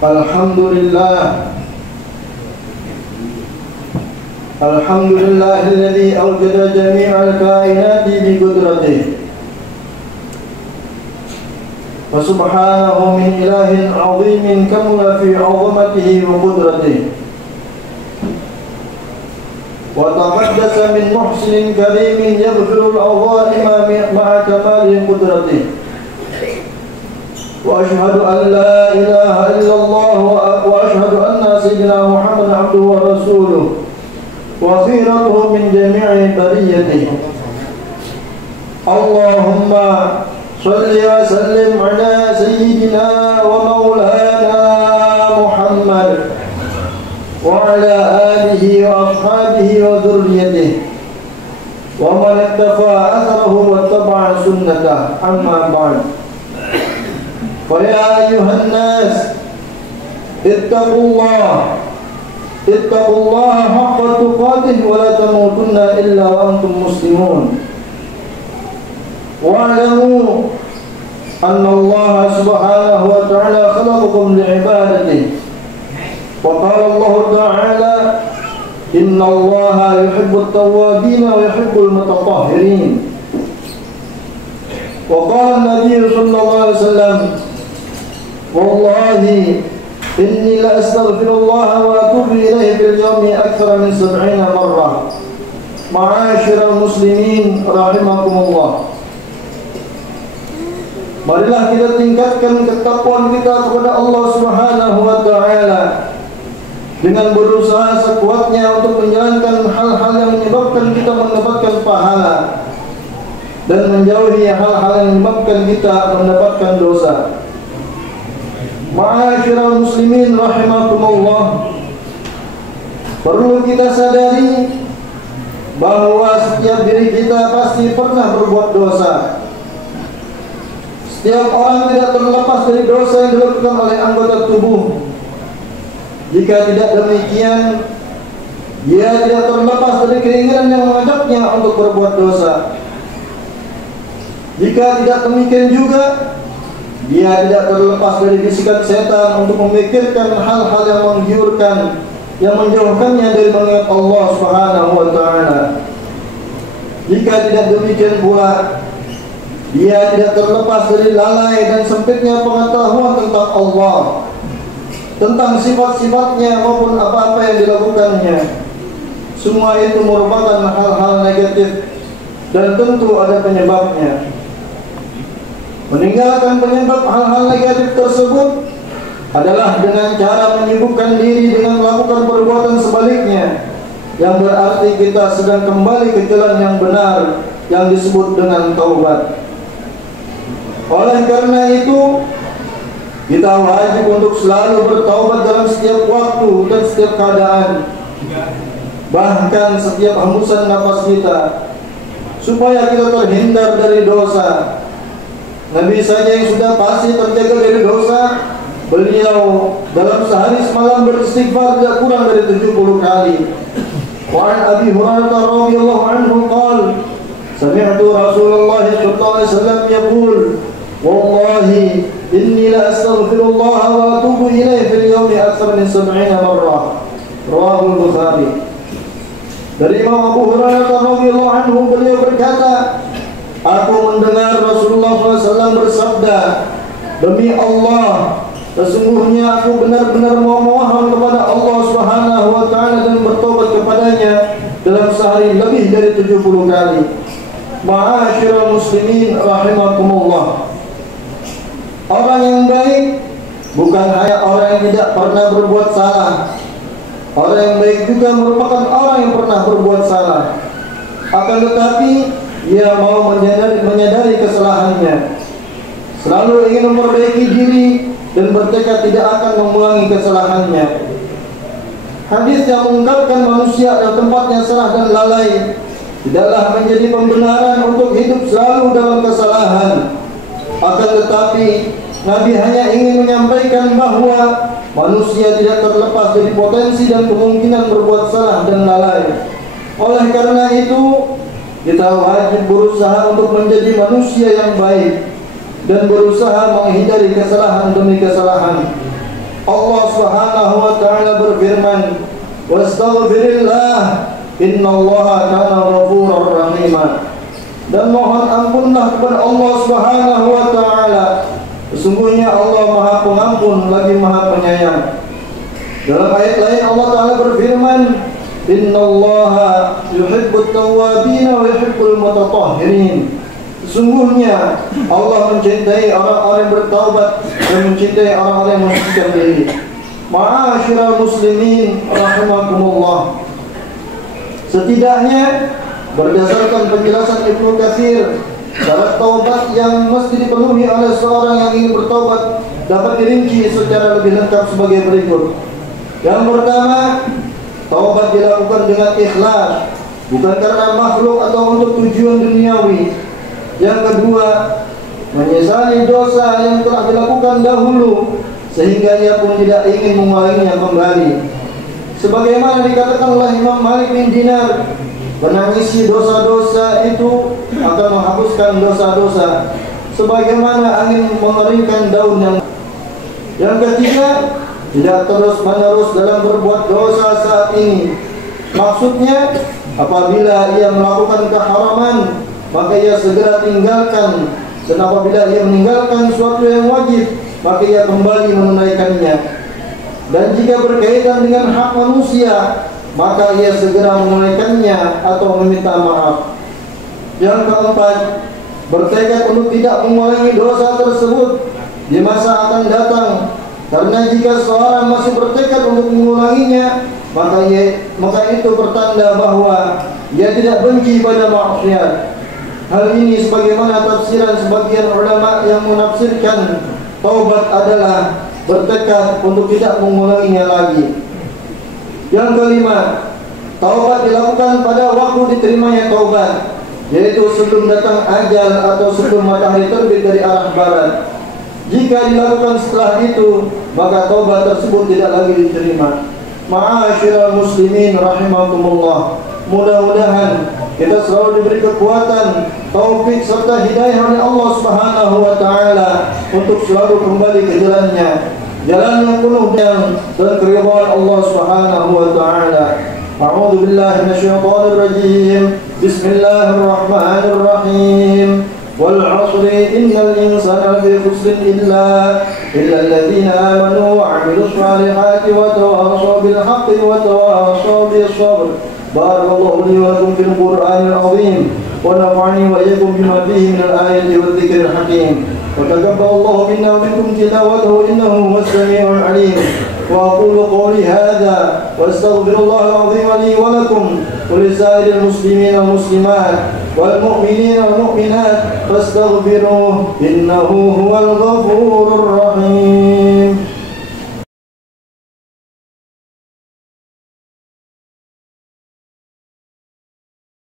Alhamdulillah. Alhamdulillahilladzi awjada jami'al kainati bi qudratihi. Wa subhanahu min ilahin 'azimin kamula fi 'azamatihi wa qudratihi. Wa taqaddasa min muhsinin karimin yaghfirul 'azalima ma'a kamali qudratihi. Wa ashhadu an la ilaha illallah wa ashhadu anna sayyidina Muhammadan 'abduhu wa rasuluhu wa khiratuhu min jami'i bariyatihi. Allahumma shalli wa sallim ala sayyidina wa maulana Muhammad wa ala alihi wa ashabihi wa dhurriyyatihi wa man ittaqa atharahu wa tabi'a sunnatahu, amma ba'd. فَيَا أَيُّهَا النَّاسِ اتَّقُوا اللَّهَ حَقَّ تُقَاتِهِ وَلَا تَمُوتُنَّ إِلَّا وَأَنْتُمْ مُسْلِمُونَ وَاعْلَمُوا أَنَّ اللَّهَ سُبْحَانَهُ وَتَعَالَى خَلَقَكُمْ لِعِبَادَتِهِ وقال الله تعالى إن الله يحب التوابين ويحب المتطهرين. وقال النبي صلى الله عليه وسلم wallahi inni la astaghfirullah wa atubu ilaihi fil yawmi akthara min 70 marrah. Ma'asyiral muslimin rahimakumullah. Marilah kita tingkatkan ketakwaan kita kepada Allah Subhanahu wa taala dengan berusaha sekuatnya untuk menjalankan hal-hal yang menyebabkan kita mendapatkan pahala dan menjauhi hal-hal yang menyebabkan kita mendapatkan dosa. Ma'asyiral muslimin rahimakumullah, perlu kita sadari bahwa setiap diri kita pasti pernah berbuat dosa. Setiap orang tidak terlepas dari dosa yang dilakukan oleh anggota tubuh. Jika tidak demikian, dia tidak terlepas dari keinginan yang mengajaknya untuk berbuat dosa. Jika tidak demikian juga, dia tidak terlepas dari bisikan setan untuk memikirkan hal-hal yang menggiurkan, yang menjauhkannya dari mengingat Allah Subhanahu wa taala. Jika tidak demikian pula, dia tidak terlepas dari lalai dan sempitnya pengetahuan tentang Allah, tentang sifat-sifatnya maupun apa-apa yang dilakukannya. Semua itu merupakan hal-hal negatif dan tentu ada penyebabnya. Meninggalkan penyebab hal-hal negatif tersebut adalah dengan cara menyibukkan diri dengan melakukan perbuatan sebaliknya, yang berarti kita sedang kembali ke jalan yang benar yang disebut dengan taubat. Oleh karena itu, kita wajib untuk selalu bertaubat dalam setiap waktu dan setiap keadaan, bahkan setiap hembusan nafas kita, supaya kita terhindar dari dosa. Nabi saja yang sudah pasti terjaga dari dosa, beliau dalam sehari semalam beristighfar tidak kurang dari 70 kali. Wa an Abi Hurairah radhiyallahu anhu qala sami'tu Rasulullah sallallahu alaihi wasallam yaqul wallahi inni la astaghfirullah wa atubu ilaihi fil yawmi akthar min 70 marrah. Rawahu Bukhari. Dari Imam Abu Hurairah radhiyallahu anhu, beliau berkata, aku mendengar Rasulullah SAW bersabda, demi Allah, sesungguhnya aku benar-benar memohon kepada Allah Subhanahu wa taala dan bertobat kepadanya dalam sehari lebih dari 70 kali. Ma'asyiral muslimin rahimakumullah. Orang yang baik bukan hanya orang yang tidak pernah berbuat salah. Orang yang baik juga merupakan orang yang pernah berbuat salah. Akan tetapi ia mau menyadari kesalahannya, selalu ingin memperbaiki diri dan bertekad tidak akan mengulangi kesalahannya. Hadis yang mengungkapkan manusia adalah tempatnya salah dan lalai tidaklah menjadi pembenaran untuk hidup selalu dalam kesalahan. Akan tetapi Nabi hanya ingin menyampaikan bahwa manusia tidak terlepas dari potensi dan kemungkinan berbuat salah dan lalai. Oleh karena itu, kita wajib berusaha untuk menjadi manusia yang baik dan berusaha menghindari kesalahan demi kesalahan. Allah Subhanahu wa taala berfirman, "Wastaghfirillah, innallaha kana ghafurur rahima." Dan mohon ampunlah kepada Allah Subhanahu wa taala. Sesungguhnya Allah Maha Pengampun lagi Maha Penyayang. Dalam ayat lain Allah taala berfirman, "Innallaha yuhibbut tawwabin wa yuhibbul mutatahhirin." Sesungguhnya Allah mencintai orang-orang yang bertaubat dan mencintai orang-orang yang mensucikan diri. Ma'asyiral muslimin rahimakumullah. Setidaknya berdasarkan penjelasan Ibnu Katsir, syarat taubat yang mesti dipenuhi oleh seorang yang ingin bertaubat dapat dirinci secara lebih lengkap sebagai berikut. Yang pertama, taubat dilakukan dengan ikhlas, bukan karena makhluk atau untuk tujuan duniawi. Yang kedua, menyesali dosa yang telah dilakukan dahulu sehingga ia pun tidak ingin mengulanginya kembali. Sebagaimana dikatakan oleh Imam Malik bin Dinar, menangisi dosa-dosa itu akan menghapuskan dosa-dosa sebagaimana angin mengeringkan daun yang ketiga, tidak terus-menerus dalam berbuat dosa saat ini. Maksudnya, apabila ia melakukan keharaman, maka ia segera tinggalkan, dan apabila ia meninggalkan suatu yang wajib, maka ia kembali menunaikannya. Dan jika berkaitan dengan hak manusia, maka ia segera menunaikannya atau meminta maaf. Yang keempat, bertekad untuk tidak mengulangi dosa tersebut di masa akan datang. Karena jika seorang masih bertekad untuk mengulanginya, maka itu pertanda bahwa ia tidak benci pada maksiat. Hal ini sebagaimana tafsiran sebagian ulama yang menafsirkan taubat adalah bertekad untuk tidak mengulanginya lagi. Yang kelima, taubat dilakukan pada waktu diterimanya taubat, yaitu sebelum datang ajal atau sebelum matahari terbit dari arah barat. Jika dilakukan setelah itu, maka taubat tersebut tidak lagi diterima. Ma'asyiral muslimin rahimakumullah. Mudah-mudahan kita selalu diberi kekuatan, taufik serta hidayah oleh Allah Subhanahu wa taala untuk selalu kembali ke jalannya, jalan yang penuh dan keridhaan Allah Subhanahu wa taala. A'udzu billahi minasyaitonir rajim. Bismillahirrahmanirrahim. Wal 'asri innal insana lafi khusrin illa alladziina aamanu wa 'amilus shalihati wa tawassaw bil haqqi wa tawassaw bis sabr. Barakallahu li wa lakum fil Qur'anil 'azim wa nafa'ani wa iyyakum bima fihi minal ayati wadh dhikril hakim. Wa taqabbalallahu minna wa minkum tilawatahu innahu huwas samii'ul 'aliim. Wa aqulu qawli hadza wa astaghfirullahal 'azim li wa lakum wa lisairil muslimin wal muslimat wal mu'minin wal mu'minat fastaghfiruhu innahu huwal ghafurur rahim.